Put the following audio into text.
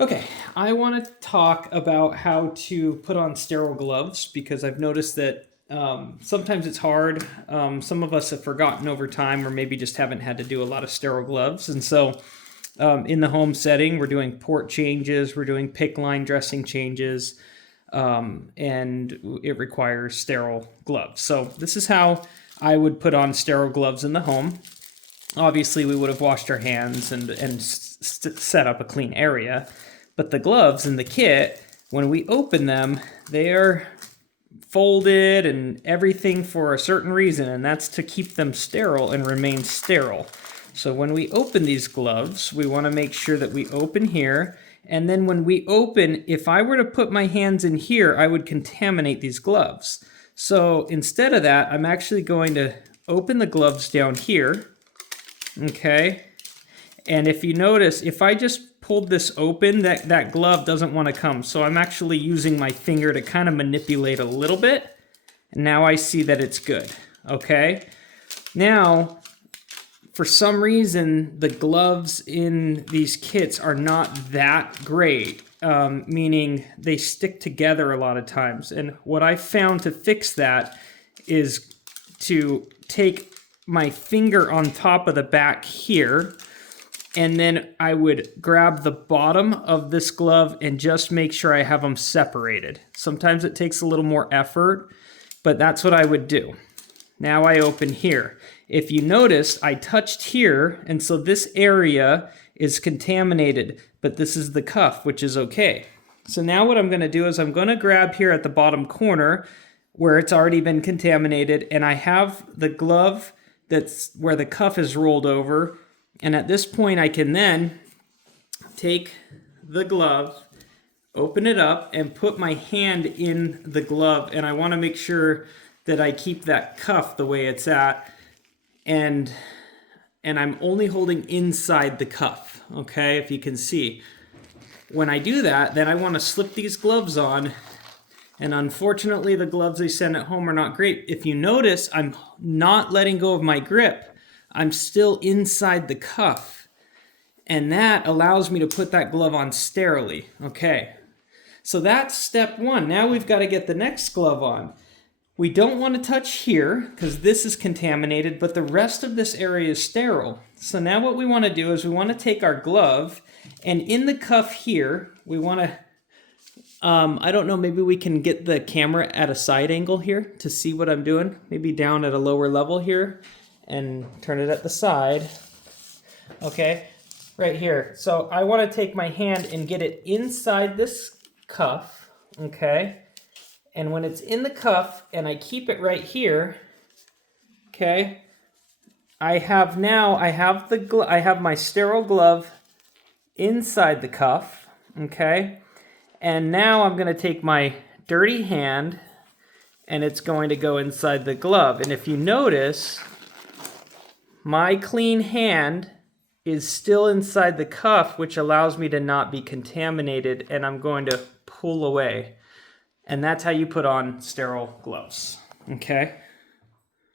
Okay, I want to talk about how to put on sterile gloves because I've noticed that sometimes it's hard. Some of us have forgotten over time or maybe just haven't had to do a lot of sterile gloves. And so in the home setting, we're doing port changes, we're doing PICC line dressing changes, and it requires sterile gloves. So this is how I would put on sterile gloves in the home. Obviously, we would have washed our hands and set up a clean area. But the gloves in the kit, when we open them, they are folded and everything for a certain reason, and that's to keep them sterile and remain sterile. So when we open these gloves, we want to make sure that we open here. And then when we open, if I were to put my hands in here, I would contaminate these gloves. So instead of that, I'm actually going to open the gloves down here. Okay, and if you notice, if I just pulled this open, that glove doesn't want to come. So I'm actually using my finger to kind of manipulate a little bit. And now I see that it's good. Okay, now for some reason the gloves in these kits are not that great, meaning they stick together a lot of times. And what I found to fix that is to take my finger on top of the back here, and then I would grab the bottom of this glove and just make sure I have them separated. Sometimes it takes a little more effort, but that's what I would do. Now I open here. If you notice, I touched here, and so this area is contaminated, but this is the cuff, which is okay. So now what I'm going to do is I'm going to grab here at the bottom corner where it's already been contaminated, and I have the glove that's where the cuff is rolled over. And at this point, I can then take the glove, open it up, and put my hand in the glove. And I want to make sure that I keep that cuff the way it's at. And I'm only holding inside the cuff, okay, if you can see. When I do that, then I want to slip these gloves on. And unfortunately, the gloves they send at home are not great. If you notice, I'm not letting go of my grip. I'm still inside the cuff. And that allows me to put that glove on sterilely. Okay, so that's step one. Now we've got to get the next glove on. We don't want to touch here because this is contaminated, but the rest of this area is sterile. So now what we want to do is we want to take our glove, and in the cuff here, we want to I don't know, maybe we can get the camera at a side angle here to see what I'm doing. Maybe down at a lower level here and turn it at the side. Okay, right here. So I want to take my hand and get it inside this cuff, okay? And when it's in the cuff and I keep it right here, okay, I have my sterile glove inside the cuff, okay? And now I'm going to take my dirty hand and it's going to go inside the glove. And if you notice, my clean hand is still inside the cuff, which allows me to not be contaminated, and I'm going to pull away. And that's how you put on sterile gloves, okay?